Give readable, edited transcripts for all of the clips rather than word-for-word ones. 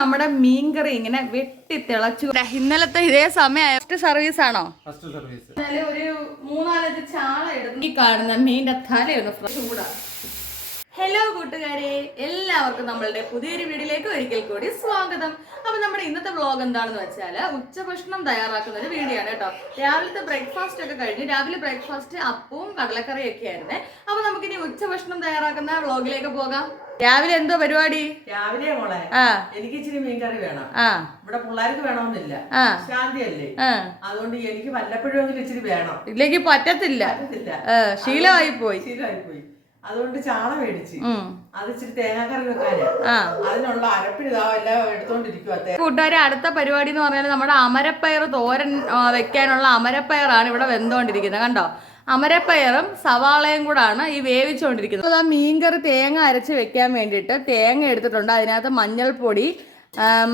നമ്മുടെ മീൻകറി ഇങ്ങനെ വെട്ടി തിളച്ചു. ഇന്നലത്തെ ഇതേ സമയം ഫസ്റ്റ് സർവീസ് ആണോ? ഒരു 3-4 ചാള എടുത്തു. ഈ കാണുന്ന മീനിന്റെ തലയൊന്ന് ചൂടാ. ഹലോ കൂട്ടുകാരെ, എല്ലാവർക്കും നമ്മളുടെ പുതിയൊരു വീഡിയോയിലേക്ക് ഒരിക്കൽ കൂടി സ്വാഗതം. അപ്പൊ നമ്മുടെ ഇന്നത്തെ വ്ളോഗ് എന്താണെന്ന് വെച്ചാല് ഉച്ചഭക്ഷണം തയ്യാറാക്കുന്ന ഒരു വീഡിയോ ആണ് കേട്ടോ. രാവിലത്തെ ബ്രേക്ക്ഫാസ്റ്റ് ഒക്കെ കഴിഞ്ഞു. രാവിലെ ബ്രേക്ക്ഫാസ്റ്റ് അപ്പവും കടലക്കറിയും ഒക്കെ ആയിരുന്നേ. അപ്പൊ നമുക്കിനി ഉച്ചഭക്ഷണം തയ്യാറാക്കുന്ന വ്ളോഗിലേക്ക് പോകാം. രാവിലെ എന്തോ പരിപാടി? രാവിലെ മോളെ എനിക്ക് ഇച്ചിരി മീൻകറി വേണം. ഇവിടെ പിള്ളേർക്ക് വേണമെന്നില്ല, ശാന്തിയല്ലേ, അതുകൊണ്ട് എനിക്ക് വല്ലപ്പോഴും ഇച്ചിരി വേണം. ഇല്ലെങ്കിൽ പറ്റത്തില്ല, ശീലമായി പോയി. അതുകൊണ്ട് ചാള മേടിച്ച് അത് ഇച്ചിരി തേങ്ങാക്കറി വെക്കാനാ. അതിനുള്ള അരപ്പിന് എല്ലാം എടുത്തോണ്ടിരിക്കുവാ. കൂട്ടുകാരെ, അടുത്ത പരിപാടി എന്ന് പറഞ്ഞാൽ നമ്മുടെ അമരപ്പയർ തോരൻ വെക്കാനുള്ള അമരപ്പയറാണ് ഇവിടെ വെന്തോണ്ടിരിക്കുന്നത്. കണ്ടോ, അമരപ്പയറും സവാളയും കൂടാണ് ഈ വേവിച്ചുകൊണ്ടിരിക്കുന്നത്. ആ മീൻകറി തേങ്ങ അരച്ച് വെക്കാൻ വേണ്ടിയിട്ട് തേങ്ങ എടുത്തിട്ടുണ്ട്. അതിനകത്ത് മഞ്ഞൾപ്പൊടി,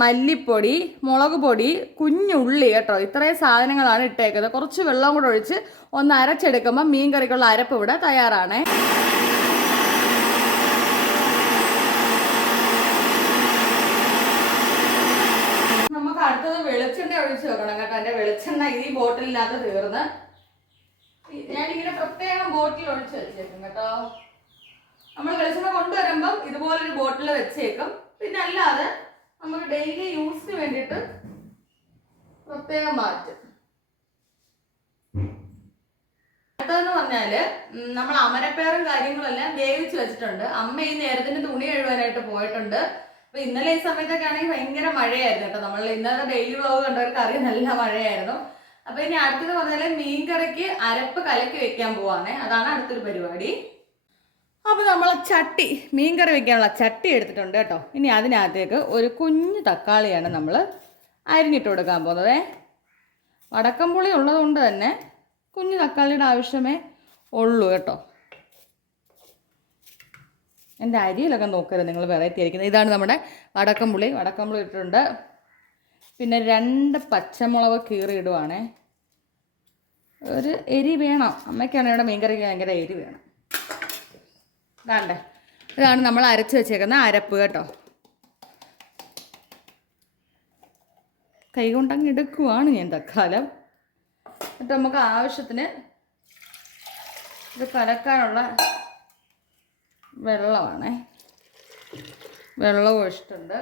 മല്ലിപ്പൊടി, മുളക് പൊടി, കുഞ്ഞുള്ളി കേട്ടോ, ഇത്രയും സാധനങ്ങളാണ് ഇട്ടേക്കുന്നത്. കുറച്ച് വെള്ളം കൂടെ ഒഴിച്ച് ഒന്ന് അരച്ചെടുക്കുമ്പോൾ മീൻ കറിക്കുള്ള അരപ്പ് ഇവിടെ തയ്യാറാണേ. നമുക്ക് അടുത്തത് വെളിച്ചെണ്ണ ഒഴിച്ച് വെക്കണം കേട്ടോ. എൻ്റെ വെളിച്ചെണ്ണ ഈ ബോട്ടിലിനകത്ത് തീർന്ന് ഞാനിങ്ങനെ പ്രത്യേകം ബോട്ടിൽ ഒഴിച്ച് വെച്ചേക്കും കേട്ടോ. നമ്മൾ വെളിച്ചെണ്ണ കൊണ്ടുവരുമ്പം ഇതുപോലൊരു ബോട്ടിൽ വെച്ചേക്കും. പിന്നെ അല്ലാതെ നമുക്ക് ഡെയിലി യൂസിന് വേണ്ടിയിട്ട് പ്രത്യേകം മാറ്റും. അടുത്തതെന്ന് പറഞ്ഞാല് നമ്മൾ അമരപ്പയറും കാര്യങ്ങളെല്ലാം വേവിച്ച് വെച്ചിട്ടുണ്ട്. അമ്മ ഈ നേരത്തിന് തുണി കഴുകാനായിട്ട് പോയിട്ടുണ്ട്. അപ്പൊ ഇന്നലെ ഈ സമയത്തൊക്കെ ആണെങ്കിൽ ഭയങ്കര മഴയായിരുന്നു കേട്ടോ. നമ്മൾ ഇന്നത്തെ ഡെയിലി വ്ളോഗ് കണ്ടവർക്ക് അറിയാം, നല്ല മഴയായിരുന്നു. അപ്പൊ ഇനി അടുത്തത് പറഞ്ഞാല് മീൻകറിക്ക് അരപ്പ് കലക്കി വെക്കാൻ പോവാണേ. അതാണ് അടുത്തൊരു പരിപാടി. അപ്പോൾ നമ്മൾ ചട്ടി, മീൻകറി വെക്കാനുള്ള ചട്ടി എടുത്തിട്ടുണ്ട് കേട്ടോ. ഇനി അതിനകത്തേക്ക് ഒരു കുഞ്ഞു തക്കാളിയാണ് നമ്മൾ അരിഞ്ഞിട്ട് കൊടുക്കാൻ പോകുന്നത്. വടക്കംപുളി ഉള്ളതുകൊണ്ട് തന്നെ കുഞ്ഞു തക്കാളിയുടെ ആവശ്യമേ ഉള്ളൂ കേട്ടോ. എൻ്റെ അരിയിലൊക്കെ നോക്കരുത് നിങ്ങൾ, വെറൈറ്റി ആയിരിക്കുന്നത്. ഇതാണ് നമ്മുടെ വടക്കംപുളി ഇട്ടിട്ടുണ്ട്. പിന്നെ 2 പച്ചമുളക് കീറിയിടുവാണേ. ഒരു എരി വേണം, അമ്മയ്ക്കാണ് ഇവിടെ മീൻകറിക്ക് ഭയങ്കര എരി വേണം. ഇതാണ് നമ്മൾ അരച്ച് വെച്ചേക്കുന്ന അരപ്പ് കേട്ടോ. കൈ കൊണ്ടങ്ങ് എടുക്കുവാണ് ഞാൻ തക്കാലം. എന്നിട്ട് നമുക്ക് ആവശ്യത്തിന് ഇത് കലക്കാനുള്ള വെള്ളമാണേ, വെള്ളം ഒഴിച്ചിട്ടുണ്ട്.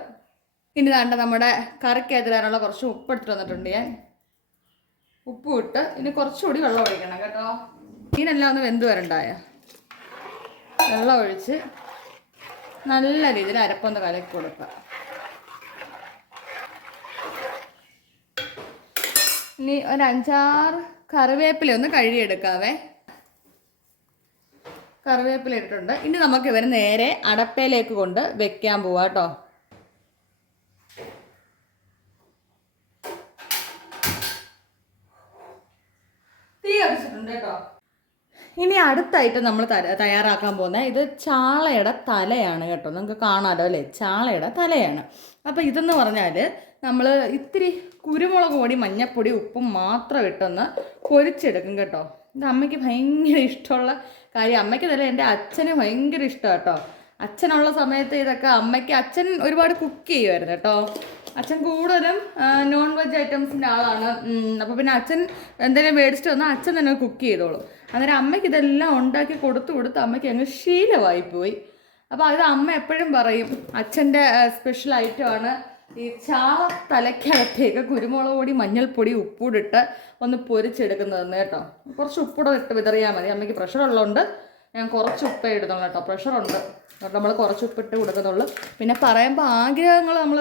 ഇനി നമ്മുടെ കറിക്കകത്ത് തരാനുള്ള കുറച്ച് ഉപ്പ് എടുത്തിട്ട് വന്നിട്ടുണ്ട് ഞാൻ. ഉപ്പ് ഇട്ട് ഇനി കുറച്ചുകൂടി വെള്ളം ഒഴിക്കണം കേട്ടോ. മീനെല്ലാം ഒന്ന് വെന്ത് വരണ്ടായ വെള്ളം ഒഴിച്ച് നല്ല രീതിയിൽ അരപ്പൊന്ന് കലക്കി കൊടുക്കുക. ഇനി ഒരു 5-6 കറിവേപ്പില ഒന്ന് കഴുകിയെടുക്കാവേ. കറിവേപ്പില ഇട്ടിട്ടുണ്ട്. ഇനി നമുക്ക് ഇവരെ നേരെ അടപ്പയിലേക്ക് കൊണ്ട് വെക്കാൻ പോവാം കേട്ടോ. തീ കത്തിച്ചിട്ടുണ്ട് കേട്ടോ. ഇനി അടുത്തായിട്ട് നമ്മൾ തയ്യാറാക്കാൻ പോകുന്നത് ഇത് ചാളയുടെ തലയാണ് കേട്ടോ. നിങ്ങൾക്ക് കാണാമല്ലോ അല്ലേ, ചാളയുടെ തലയാണ്. അപ്പോൾ ഇതെന്ന് പറഞ്ഞാൽ നമ്മൾ ഇത്തിരി കുരുമുളക് പൊടി, മഞ്ഞൾപ്പൊടി, ഉപ്പും മാത്രം ഇട്ടൊന്ന് പൊരിച്ചെടുക്കും കേട്ടോ. ഇത് അമ്മയ്ക്ക് ഭയങ്കര ഇഷ്ടമുള്ള കാര്യം. അമ്മയ്ക്ക് തന്നെ എൻ്റെ അച്ഛന് ഭയങ്കര ഇഷ്ടമാണ് കേട്ടോ. അച്ഛനുള്ള സമയത്ത് ഇതൊക്കെ അച്ഛൻ ഒരുപാട് കുക്ക് ചെയ്യുമായിരുന്നു കേട്ടോ. അച്ഛൻ കൂടുതലും നോൺ വെജ് ഐറ്റംസിൻ്റെ ആളാണ്. അപ്പോൾ പിന്നെ അച്ഛൻ എന്തെങ്കിലും മേടിച്ചിട്ട് വന്നാൽ അച്ഛൻ തന്നെ കുക്ക് ചെയ്തോളും. അന്നേരം അമ്മയ്ക്ക് ഇതെല്ലാം ഉണ്ടാക്കി കൊടുത്ത് അമ്മയ്ക്ക് അങ്ങ് ശീലമായിപ്പോയി. അപ്പോൾ അത് അമ്മ എപ്പോഴും പറയും, അച്ഛൻ്റെ സ്പെഷ്യൽ ഐറ്റമാണ് ഈ ചാള തലയ്ക്കകത്തേക്ക് കുരുമുളക് പൊടി, മഞ്ഞൾപ്പൊടി, ഉപ്പൂടിട്ട് ഒന്ന് പൊരിച്ചെടുക്കുന്നതെന്ന് കേട്ടോ. കുറച്ച് ഉപ്പൂടെ ഇട്ട് വിതറിയാൽ മതി. അമ്മയ്ക്ക് പ്രഷർ ഉള്ളതുകൊണ്ട് ഞാൻ കുറച്ച് ഉപ്പേ ഇടുന്നുള്ളൂ കേട്ടോ. പ്രഷറുണ്ട്, അതുകൊണ്ട് നമ്മൾ കുറച്ച് ഉപ്പിട്ട് കൊടുക്കുന്നുള്ളൂ. പിന്നെ പറയുമ്പോൾ ആഗ്രഹങ്ങൾ നമ്മൾ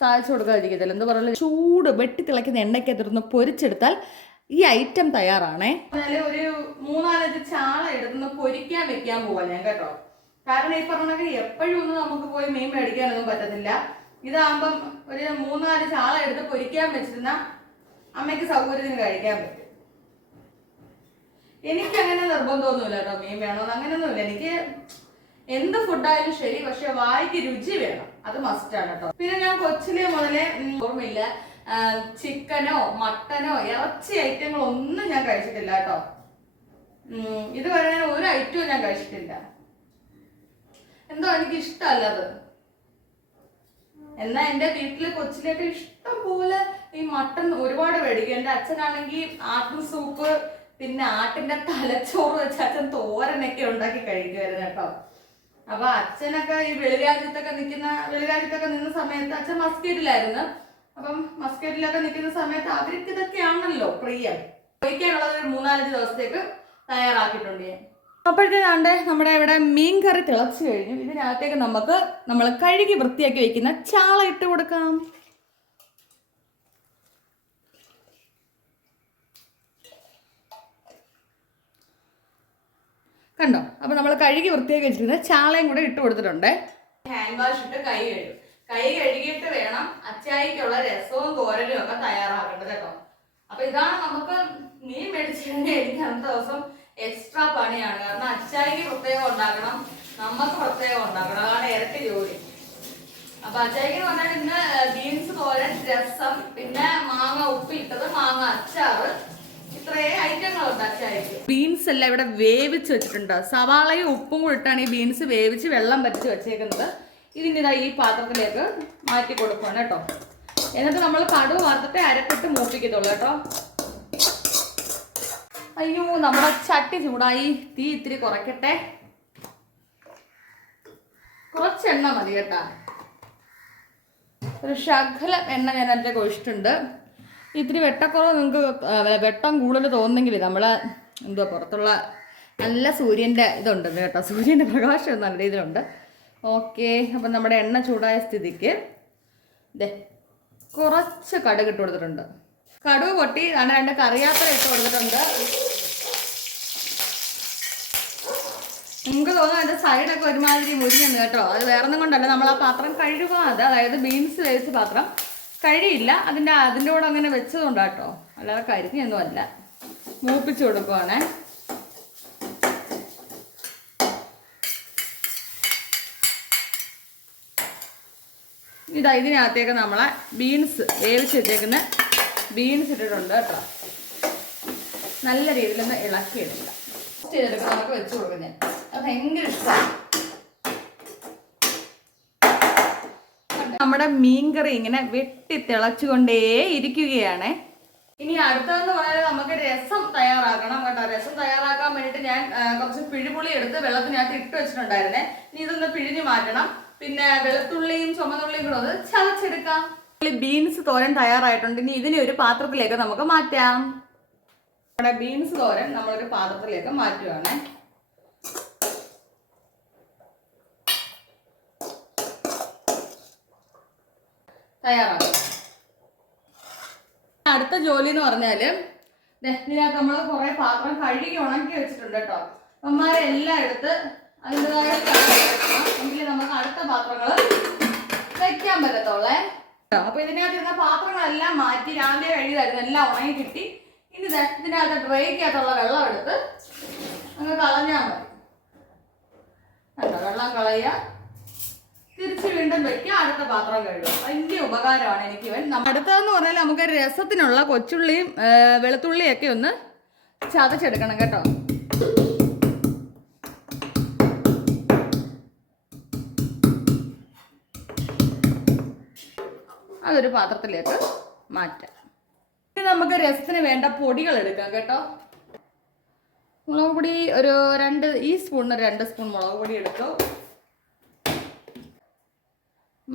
സാധിച്ചു കൊടുക്കാതിരിക്കത്തില്ല. എന്താ പറയുക, ചൂട് വെട്ടി തിളയ്ക്കുന്ന എണ്ണയ്ക്കകത്തിരുന്ന് പൊരിച്ചെടുത്താൽ ഈ ഐറ്റം തയ്യാറാണേ. ഒരു 3-4 ചാള എടുത്തുനിന്ന് പൊരിക്കാൻ വെക്കാൻ പോവാ ഞാൻ കേട്ടോ. കാരണം ഈ പറഞ്ഞ എപ്പോഴും ഒന്നും നമുക്ക് പോയി മീൻ മേടിക്കാനൊന്നും പറ്റത്തില്ല. ഇതാകുമ്പം ഒരു 3-4 ചാള എടുത്ത് പൊരിക്കാൻ വെച്ചിരുന്ന അമ്മയ്ക്ക് സൗകര്യത്തിന് കഴിക്കാൻ പറ്റും. എനിക്കങ്ങനെ നിർബന്ധമൊന്നുമില്ല കേട്ടോ, മീൻ വേണമെന്ന് അങ്ങനെയൊന്നുമില്ല. എനിക്ക് എന്ത് ഫുഡായാലും ശരി, പക്ഷെ വായിക്ക് രുചി വേണം, അത് മസ്റ്റാണ് കേട്ടോ. പിന്നെ ഞാൻ കൊച്ചിലെ മുതലേ ഓർമ്മയില്ല, ചിക്കനോ മട്ടനോ ഇറച്ചി ഐറ്റങ്ങളൊന്നും ഞാൻ കഴിച്ചിട്ടില്ല കേട്ടോ. ഇതുവരെ ഒരു ഐറ്റവും ഞാൻ കഴിച്ചിട്ടില്ല. എന്തോ എനിക്ക് ഇഷ്ടമല്ല അത്. എന്നാൽ എൻ്റെ വീട്ടിൽ കൊച്ചിലേക്ക് ഇഷ്ടം പോലെ ഈ മട്ടൺ ഒരുപാട് മേടിക്കും. എൻ്റെ അച്ഛനാണെങ്കിൽ ആട്ടിൻ സൂപ്പ് പിന്നെ ആട്ടിന്റെ തലച്ചോറ് വെച്ച് അച്ഛൻ തോരനൊക്കെ ഉണ്ടാക്കി കഴിക്കുമായിരുന്നു കേട്ടോ. അപ്പൊ അച്ഛനൊക്കെ ഈ വെളിരാജ്യത്തൊക്കെ നിന്ന സമയത്ത് അച്ഛൻ മസ്കറ്റിലായിരുന്നു. അപ്പം മസ്കറ്റിലൊക്കെ നിൽക്കുന്ന സമയത്ത് അവർക്ക് ഇതൊക്കെയാണല്ലോ പ്രിയം. കഴിക്കാനുള്ളത് ഒരു 3-4 ദിവസത്തേക്ക് തയ്യാറാക്കിയിട്ടുണ്ട് ഞാൻ. അപ്പോഴത്തേതാണ്ട് നമ്മുടെ ഇവിടെ മീൻ കറി തിളച്ചു കഴിഞ്ഞു. ഇതിനകത്തേക്ക് നമ്മൾ കഴുകി വൃത്തിയാക്കി വെക്കുന്ന ചാള ഇട്ട് കൊടുക്കാം. കണ്ടോ? അപ്പൊ നമ്മൾ കഴുകി വൃത്തിയാക്കി വെച്ചിരുന്ന ചാളയും കൂടെ ഇട്ട് കൊടുത്തിട്ടുണ്ട്. ഹാൻഡ് വാഷ് ഇട്ട് കൈ കഴുകിയിട്ട് വേണം അച്ചായിക്കുള്ള രസവും തോരനും ഒക്കെ തയ്യാറാക്കേണ്ടത് കേട്ടോ. അപ്പൊ ഇതാണ് നമുക്ക് മീൻ മേടിച്ചു കഴിഞ്ഞാൽ എനിക്ക് അന്നത്തെ ദിവസം എക്സ്ട്രാ പണിയാണ്. കാരണം അച്ചായിക്ക് പ്രത്യേകം ഉണ്ടാക്കണം, നമുക്ക് പ്രത്യേകം ഉണ്ടാക്കണം. അതാണ് ഇരട്ടി ജോലി. അപ്പൊ അച്ചായിക്ക് പറഞ്ഞാൽ ഇന്ന് ബീൻസ് തോരൻ, രസം, പിന്നെ മാങ്ങ ഉപ്പിട്ടത്, മാങ്ങ അച്ചാറ്, ഇത്രയും ഐറ്റങ്ങളുണ്ട് അച്ചായിക്ക്. ബീൻസ് എല്ലാം ഇവിടെ വേവിച്ച് വെച്ചിട്ടുണ്ട്. സവാളയും ഉപ്പും കൂടി ഇട്ടാണ് ഈ ബീൻസ് വേവിച്ച് വെള്ളം വരച്ച് വെച്ചേക്കുന്നത്. ഇതിൻ്റെ ഈ പാത്രത്തിലേക്ക് മാറ്റി കൊടുക്കുകയാണ് കേട്ടോ. എന്നിട്ട് നമ്മൾ കടുക് വറുത്തിട്ട് അരപ്പിട്ട് മൂപ്പിക്കത്തുള്ളൂ കേട്ടോ. അയ്യോ, നമ്മുടെ ചട്ടി ചൂടായി. തീ ഇത്തിരി കുറയ്ക്കട്ടെ. കുറച്ച് എണ്ണ മതി കേട്ടാ. ഒരു ശകലം എണ്ണ ഞാൻ അതിലേക്ക് ഒഴിച്ചിട്ടുണ്ട്. ഇത്തിരി വെട്ടക്കുറവ് നിങ്ങൾക്ക് വെട്ടം കൂടുതൽ തോന്നുന്നെങ്കിൽ നമ്മൾ പുറത്തുള്ള നല്ല സൂര്യൻ്റെ ഇതുണ്ട് കേട്ടോ. സൂര്യൻ്റെ പ്രകാശം നല്ല രീതിയിലുണ്ട്. ഓക്കെ, അപ്പം നമ്മുടെ എണ്ണ ചൂടായ സ്ഥിതിക്ക് കുറച്ച് കടുക് ഇട്ട് കൊടുത്തിട്ടുണ്ട്. കടുക് പൊട്ടി 2 കറിവേപ്പില ഇട്ട് കൊടുത്തിട്ടുണ്ട്. നിങ്ങൾക്ക് തോന്നുന്നു അതിൻ്റെ സൈഡൊക്കെ ഒരുമാതിരി മുരിഞ്ഞുണ്ട് കേട്ടോ. അത് വേറൊന്നും കൊണ്ടല്ല, നമ്മൾ ആ പാത്രം കഴുകാതെ, അതായത് ബീൻസ് വേവിച്ച പാത്രം കഴിയില്ല, അതിൻ്റെ കൂടെ അങ്ങനെ വെച്ചതുകൊണ്ടാട്ടോ. അല്ലാതെ കരിഞ്ഞൊന്നും അല്ല. മൂപ്പിച്ച് കൊടുക്കുവാണേ. ഇതിനകത്തേക്ക് നമ്മളെ ബീൻസ് വേവിച്ച് വെച്ചേക്കുന്ന ബീൻസ് ഇട്ടിട്ടുണ്ട് കേട്ടോ. നല്ല രീതിയിൽ ഒന്ന് ഇളക്കിയെടുക്കുക. നമുക്ക് വെച്ച് കൊടുക്കും ഞാൻ. അത് ഭയങ്കര ഇഷ്ടമാണ്. നമ്മുടെ മീൻകറി ഇങ്ങനെ വെട്ടി തിളച്ചുകൊണ്ടേ ഇരിക്കുകയാണ്. ഇനി അടുത്തതെന്ന് പറഞ്ഞാൽ നമുക്ക് രസം തയ്യാറാക്കണം കേട്ടോ. രസം തയ്യാറാക്കാൻ വേണ്ടിയിട്ട് ഞാൻ കുറച്ച് പിഴിപുളി എടുത്ത് വെള്ളത്തിനകത്ത് ഇട്ട് വെച്ചിട്ടുണ്ടായിരുന്നേ. ഇനി ഇതൊന്ന് പിഴിഞ്ഞു മാറ്റണം. പിന്നെ വെളുത്തുള്ളിയും ചുമന്നുള്ളിയും കൂടെ ഒന്ന് ചതച്ചെടുക്കാം. ബീൻസ് തോരൻ തയ്യാറായിട്ടുണ്ട്. ഇനി ഇതിനെ ഒരു പാത്രത്തിലേക്ക് നമുക്ക് മാറ്റാം. നമ്മുടെ ബീൻസ് തോരൻ നമ്മളൊരു പാത്രത്തിലേക്ക് മാറ്റുവാണ്. തയ്യാറാക്കാം. അടുത്ത ജോലി എന്ന് പറഞ്ഞാല് ഇതിനകത്ത് നമ്മൾ കുറെ പാത്രം കഴുകി ഉണക്കി വെച്ചിട്ടുണ്ട് കേട്ടോ. അമ്മമാരെല്ലാം എടുത്ത് അതിൻ്റെതായ എങ്കിൽ നമുക്ക് അടുത്ത പാത്രങ്ങൾ വെക്കാൻ പറ്റത്തുള്ളേ. അപ്പൊ ഇതിനകത്തിരുന്ന പാത്രങ്ങളെല്ലാം മാറ്റി രാവിലെ കഴുകിയതായിരുന്നു, എല്ലാം ഉണങ്ങി കിട്ടി. ഇനി ഇതിനകത്ത് ഡ്രൈക്കകത്തുള്ള വെള്ളം എടുത്ത് അങ്ങ് കളഞ്ഞാൽ മതി. കണ്ടോ, വെള്ളം കളയുക, തിരിച്ച് വീണ്ടും വെക്കുക, അടുത്ത പാത്രം കഴുകുക. വലിയ ഉപകാരമാണ് എനിക്ക് ഇവൻ. അടുത്തതെന്ന് പറഞ്ഞാൽ നമുക്ക് രസത്തിനുള്ള കൊച്ചുള്ളിയും വെളുത്തുള്ളിയും ഒക്കെ ഒന്ന് ചതച്ചെടുക്കണം കേട്ടോ. അതൊരു പാത്രത്തിലേക്ക് മാറ്റാം. ഇനി നമുക്ക് രസത്തിന് വേണ്ട പൊടികൾ എടുക്കാം കേട്ടോ. മുളക് പൊടി ഒരു 2 സ്പൂൺ മുളക് പൊടി എടുത്തു.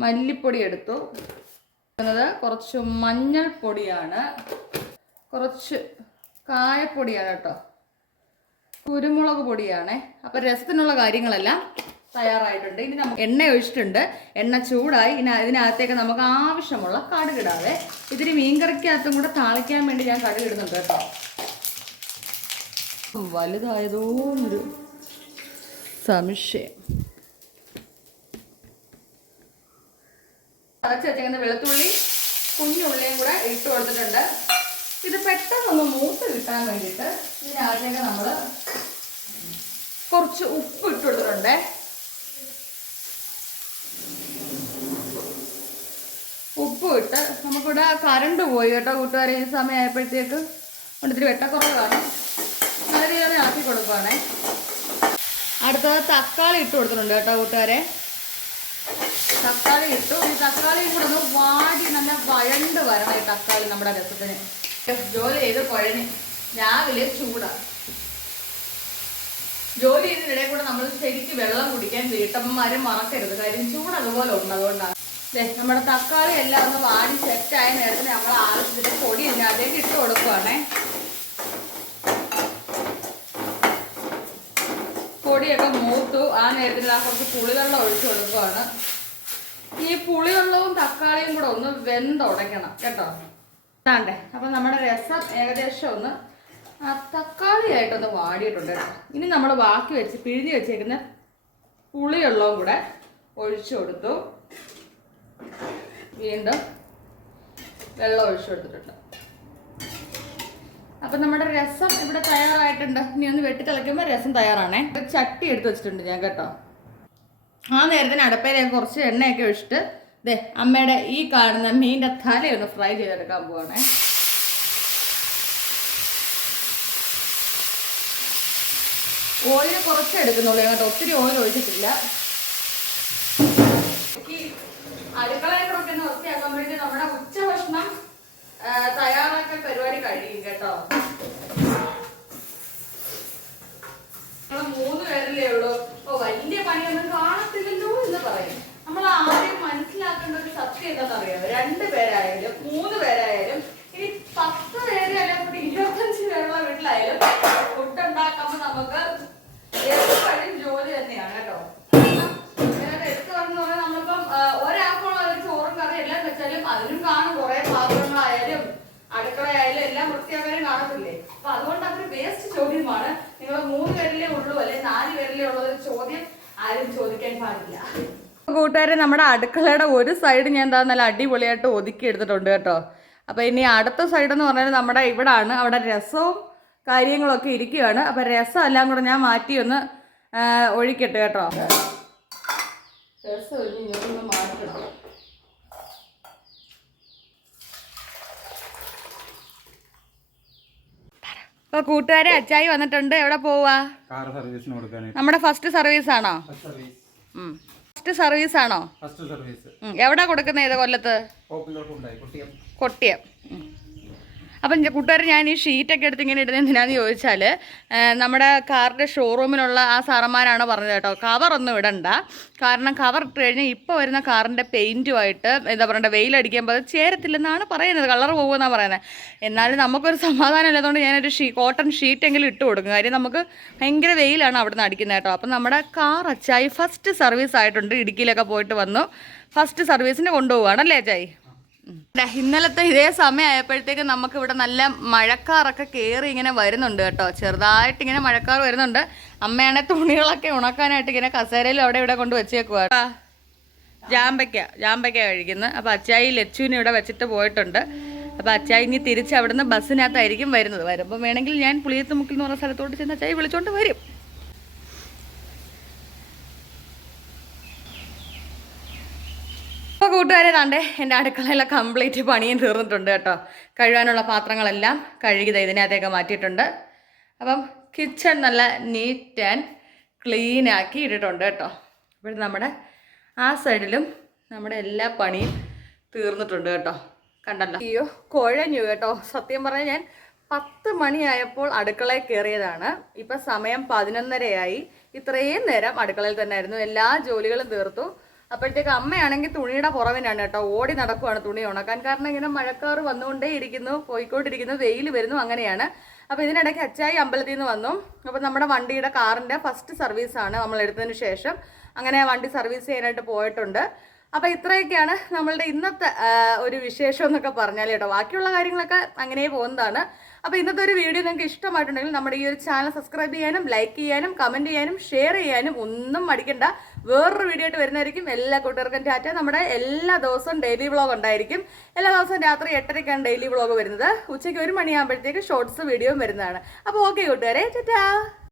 മല്ലിപ്പൊടി എടുത്തു. കുറച്ച് മഞ്ഞൾപ്പൊടിയാണ്, കുറച്ച് കായപ്പൊടിയാണ് കേട്ടോ, കുരുമുളക് പൊടിയാണ്. അപ്പം രസത്തിനുള്ള കാര്യങ്ങളെല്ലാം തയ്യാറായിട്ടുണ്ട്. ഇനി നമുക്ക് എണ്ണ ഒഴിച്ചിട്ടുണ്ട്. എണ്ണ ചൂടായി. ഇനി ഇതിനകത്തേക്ക് നമുക്ക് ആവശ്യമുള്ള കടുക് ഇടാതെ ഇതിന് മീൻകറിക്കകത്തും കൂടെ താളിക്കാൻ വേണ്ടി ഞാൻ കടുക് ഇടുന്നുണ്ട് കേട്ടോ. വലുതായതോന്നൊരു സംശയം. അരച്ച് വെച്ചേക്കുന്ന വെളുത്തുള്ളി കുഞ്ഞുള്ളിയും കൂടെ ഇട്ട് കൊടുത്തിട്ടുണ്ട്. ഇത് പെട്ടെന്നൊന്ന് മൂത്ത് കിട്ടാൻ വേണ്ടിയിട്ട് ഇതിനകത്തേക്ക് നമ്മൾ കുറച്ച് ഉപ്പ് ഇട്ട് കൊടുത്തിട്ടുണ്ട്. ഉപ്പ് ഇട്ട് നമുക്കിവിടെ കറണ്ട് പോയി കേട്ടോ കൂട്ടുകാരെ. ഈ സമയമായപ്പോഴത്തേക്ക് ഇത്തിരി വെട്ടക്കുറവ് കാണും. നല്ല രീതിയിൽ ആക്കി കൊടുക്കുകയാണേ. അടുത്തത് തക്കാളി ഇട്ട് കൊടുത്തിട്ടുണ്ട് കേട്ടോ കൂട്ടുകാരെ. തക്കാളി ഇട്ടു. ഈ തക്കാളിയും കൂടെ ഒന്ന് വാടി നല്ല വഴണ്ട് വരണം ഈ തക്കാളി നമ്മുടെ രസത്തിന്. ജോലി ചെയ്ത് കുഴഞ്ഞ് രാവിലെ ചൂടാണ്. ജോലി ചെയ്തതിനിടയിൽ കൂടെ നമ്മൾ ശരിക്കും വെള്ളം കുടിക്കാൻ വീട്ടമ്മമാരും മറക്കരുത്. കാര്യം ചൂട് അതുപോലെ ഉണ്ട്. അതുകൊണ്ടാണ് നമ്മുടെ തക്കാളി എല്ലാം ഒന്ന് വാടി സെറ്റായ നേരത്തിന് നമ്മൾ ആവശ്യത്തിന് പൊടി അതിനകത്തേക്ക് ഇട്ട് കൊടുക്കുവാണേ. പൊടിയൊക്കെ മൂത്തു. ആ നേരത്തിൽ ആ കുറച്ച് പുളിവെള്ളം ഒഴിച്ചു കൊടുക്കുവാണ്. ഈ പുളിവെള്ളവും തക്കാളിയും കൂടെ ഒന്ന് വെന്തുടയ്ക്കണം കേട്ടോ. അതാണ്ടേ. അപ്പം നമ്മുടെ രസം ഏകദേശം ഒന്ന് ആ തക്കാളിയായിട്ടൊന്ന് വാടിയിട്ടുണ്ട് കേട്ടോ. ഇനി നമ്മൾ ബാക്കി വെച്ച് പിഴിഞ്ഞ് വെച്ചേക്കുന്ന പുളിവെള്ളവും കൂടെ ഒഴിച്ചു കൊടുത്തു. വീണ്ടും വെള്ളം ഒഴിച്ചു കൊടുത്തിട്ടുണ്ട്. അപ്പം നമ്മുടെ രസം ഇവിടെ തയ്യാറായിട്ടുണ്ട്. ഇനി ഒന്ന് വെട്ടി തിളയ്ക്കുമ്പോൾ രസം തയ്യാറാണേ. ചട്ടി എടുത്ത് വെച്ചിട്ടുണ്ട് ഞാൻ കേട്ടോ. ആ നേരത്തിന് അടുപ്പയിലേക്ക് കുറച്ച് എണ്ണയൊക്കെ ഒഴിച്ചിട്ട് അമ്മയുടെ ഈ കാണുന്ന മീനിൻ്റെ തലയൊന്ന് ഫ്രൈ ചെയ്തെടുക്കാൻ പോവാണേ. ഓയിൽ കുറച്ച് എടുക്കുന്നുള്ളൂ കേട്ടോ. ഒത്തിരി ഓയിൽ ഒഴിച്ചിട്ടില്ല. അടുക്കളയൊക്കെ ഒന്ന് വൃത്തിയാക്കുമ്പോഴേക്കും നമ്മുടെ ഉച്ചഭക്ഷണം തയ്യാറാക്കാൻ പരിപാടി കഴിയും കേട്ടോ. 3 പേരല്ലേ ഉള്ളൂ. വലിയ പണിയൊന്നും കാണത്തില്ലല്ലോ എന്ന് പറയും. നമ്മൾ ആദ്യം മനസ്സിലാക്കേണ്ട ഒരു സത്യം എന്താണെന്നറിയാമോ? 2 പേരായാലും 3 പേരായാലും ഇനി 10 പേര് അല്ലെങ്കിൽ 25 പേരുള്ള വീട്ടിലായാലും ഫുഡ് ഉണ്ടാക്കുമ്പോൾ നമുക്ക് എപ്പോഴും ജോലി തന്നെയാണ് കേട്ടോ. എടുത്തു പറഞ്ഞു പറഞ്ഞാൽ നമ്മളിപ്പം ഒരാൾക്കുള്ള ഒരു ചോറും കറി എല്ലാം വെച്ചാലും അതിനും കാണും കുറെ പാത്രങ്ങളായാലും അടുക്കളയായാലും എല്ലാം വൃത്തിയാക്കാനും കാണത്തില്ലേ. അപ്പൊ അതുകൊണ്ട് അതൊരു വേസ്റ്റ് ചോദ്യമാണ്. നിങ്ങൾ 3 പേരിലേ ഉള്ളൂ അല്ലെ 4 പേരിലേ ഉള്ളൊരു ചോദ്യം ആരും ചോദിക്കാൻ പാടില്ല. കൂട്ടുകാരെ, നമ്മുടെ അടുക്കളയുടെ ഒരു സൈഡ് ഞാൻ എന്താ നല്ല അടിപൊളിയായിട്ട് ഒതുക്കി എടുത്തിട്ടുണ്ട് കേട്ടോ. അപ്പൊ ഇനി അടുത്ത സൈഡ് എന്ന് പറഞ്ഞാൽ നമ്മുടെ ഇവിടാണ്. അവിടെ രസവും കാര്യങ്ങളൊക്കെ ഇരിക്കുകയാണ്. അപ്പൊ രസം എല്ലാം കൂടെ ഞാൻ മാറ്റി ഒന്ന് ഒഴിക്കട്ടെ കേട്ടോ. രസം ഇങ്ങോട്ടൊന്ന് മാറ്റണം. അപ്പൊ കൂട്ടുകാരെ, അച്ചായി വന്നിട്ടുണ്ട്. എവിടെ പോവാ? നമ്മുടെ ഫസ്റ്റ് സർവീസ് ആണോ? ഫസ്റ്റ് സർവീസ് ആണോ? എവിടെ കൊടുക്കുന്നത്? ഏത് കൊല്ലത്ത്? കൊട്ടിയം. അപ്പം കൂട്ടുകാർ, ഞാൻ ഈ ഷീറ്റൊക്കെ എടുത്ത് ഇങ്ങനെ ഇടുന്നത് എന്തിനാന്ന് ചോദിച്ചാൽ നമ്മുടെ കാറിൻ്റെ ഷോറൂമിലുള്ള ആ സാറന്മാരാണ് പറഞ്ഞത് കേട്ടോ, കവറൊന്നും ഇടണ്ട. കാരണം കവർ ഇട്ട് കഴിഞ്ഞാൽ ഇപ്പോൾ വരുന്ന കാറിൻ്റെ പെയിൻറ്റുമായിട്ട് എന്താ പറയണ്ട, വെയിലടിക്കുമ്പോൾ അത് ചേരത്തില്ലെന്നാണ് പറയുന്നത്, കളർ പോകുമെന്നാണ് പറയുന്നത്. എന്നാലും നമുക്കൊരു സമാധാനം ഇല്ലാത്തതുകൊണ്ട് ഞാനൊരു കോട്ടൺ ഷീറ്റെങ്കിലും ഇട്ട് കൊടുക്കും. കാര്യം നമുക്ക് ഭയങ്കര വെയിലാണ് അവിടെ നിന്ന് അടിക്കുന്നത് കേട്ടോ. അപ്പം നമ്മുടെ കാർ അച്ചായി ഫസ്റ്റ് സർവീസ് ആയിട്ടുണ്ട്. ഇടുക്കിയിലൊക്കെ പോയിട്ട് വന്നു. ഫസ്റ്റ് സർവീസിന് കൊണ്ടുപോവുകയാണല്ലേ അച്ചായി? ഇന്നലത്തെ ഇതേ സമയമായപ്പോഴത്തേക്ക് നമുക്ക് ഇവിടെ നല്ല മഴക്കാറൊക്കെ കയറി ഇങ്ങനെ വരുന്നുണ്ട് കേട്ടോ. ചെറുതായിട്ട് ഇങ്ങനെ മഴക്കാർ വരുന്നുണ്ട്. അമ്മയാണെ തുണികളൊക്കെ ഉണക്കാനായിട്ട് ഇങ്ങനെ കസേരയിൽ അവിടെ ഇവിടെ കൊണ്ട് വെച്ചേക്കുക. ജാമ്പയ്ക്ക കഴിക്കുന്നത്. അപ്പോൾ അച്ചായി ലച്ചുവിനെ ഇവിടെ വെച്ചിട്ട് പോയിട്ടുണ്ട്. അപ്പോൾ അച്ചായി ഇനി തിരിച്ച് അവിടുന്ന് ബസ്സിനകത്തായിരിക്കും വരുന്നത്. വരുമ്പോൾ വേണമെങ്കിൽ ഞാൻ പുളിയത്തുമുക്കിൽ എന്ന് പറഞ്ഞ സ്ഥലത്തോട്ട് ചെന്ന് അച്ചായി വിളിച്ചോണ്ട് വരും. അപ്പോൾ കൂട്ടുകാരെ, താണ്ടേ എൻ്റെ അടുക്കളയിലെ കംപ്ലീറ്റ് പണിയും തീർന്നിട്ടുണ്ട് കേട്ടോ. കഴുകാനുള്ള പാത്രങ്ങളെല്ലാം കഴുകി ഇതിനകത്തേക്ക് മാറ്റിയിട്ടുണ്ട്. അപ്പം കിച്ചൺ നല്ല നീറ്റ് ആൻഡ് ക്ലീൻ ആക്കി ഇട്ടിട്ടുണ്ട് കേട്ടോ. അപ്പോൾ നമ്മുടെ ആ സൈഡിലും നമ്മുടെ എല്ലാ പണിയും തീർന്നിട്ടുണ്ട് കേട്ടോ. കണ്ടല്ലോ, അയ്യോ കുഴഞ്ഞു കേട്ടോ. സത്യം പറഞ്ഞാൽ ഞാൻ 10 മണിയായപ്പോൾ അടുക്കളയിൽ കയറിയതാണ്. ഇപ്പം സമയം 11:30 ഇത്രയും നേരം അടുക്കളയിൽ തന്നെ ആയിരുന്നു. എല്ലാ ജോലികളും തീർത്തു. അപ്പോഴത്തേക്ക് അമ്മയാണെങ്കിൽ തുണിയുടെ പുറവിനാണ് കേട്ടോ, ഓടി നടക്കുവാണ് തുണി ഉണക്കാൻ. കാരണം ഇങ്ങനെ മഴക്കാറ് വന്നുകൊണ്ടേ ഇരിക്കുന്നു, പോയിക്കൊണ്ടിരിക്കുന്നു, വെയിൽ വരുന്നു, അങ്ങനെയാണ്. അപ്പോൾ ഇതിനിടയ്ക്ക് അച്ചായി അമ്പലത്തിൽ നിന്ന് വന്നു. അപ്പോൾ നമ്മുടെ വണ്ടിയുടെ കാറിൻ്റെ ഫസ്റ്റ് സർവീസാണ് നമ്മൾ എടുത്തതിന് ശേഷം. അങ്ങനെ വണ്ടി സർവീസ് ചെയ്യാനായിട്ട് പോയിട്ടുണ്ട്. അപ്പോൾ ഇത്രയൊക്കെയാണ് നമ്മളുടെ ഇന്നത്തെ ഒരു വിശേഷം എന്നൊക്കെ പറഞ്ഞാൽ കേട്ടോ. ബാക്കിയുള്ള കാര്യങ്ങളൊക്കെ അങ്ങനെ പോകുന്നതാണ്. അപ്പോൾ ഇന്നത്തെ ഒരു വീഡിയോ നിങ്ങൾക്ക് ഇഷ്ടമായിട്ടുണ്ടെങ്കിൽ നമ്മുടെ ഈ ഒരു ചാനൽ സബ്സ്ക്രൈബ് ചെയ്യാനും ലൈക്ക് ചെയ്യാനും കമൻറ്റ് ചെയ്യാനും ഷെയർ ചെയ്യാനും ഒന്നും മടിക്കണ്ട. വേറൊരു വീഡിയോ ആയിട്ട് വരുന്നതായിരിക്കും. എല്ലാ കൂട്ടുകാർക്കും ടാറ്റ. നമ്മുടെ എല്ലാ ദിവസവും ഡെയിലി വ്ളോഗ് ഉണ്ടായിരിക്കും. എല്ലാ ദിവസവും രാത്രി 8:30 ഡെയിലി വ്ളോഗ് വരുന്നത്. ഉച്ചയ്ക്ക് 1 മണിയാകുമ്പോഴത്തേക്ക് ഷോർട്സ് വീഡിയോയും വരുന്നതാണ്. അപ്പോൾ ഓക്കെ കൂട്ടുകാരെ, ടാറ്റാ.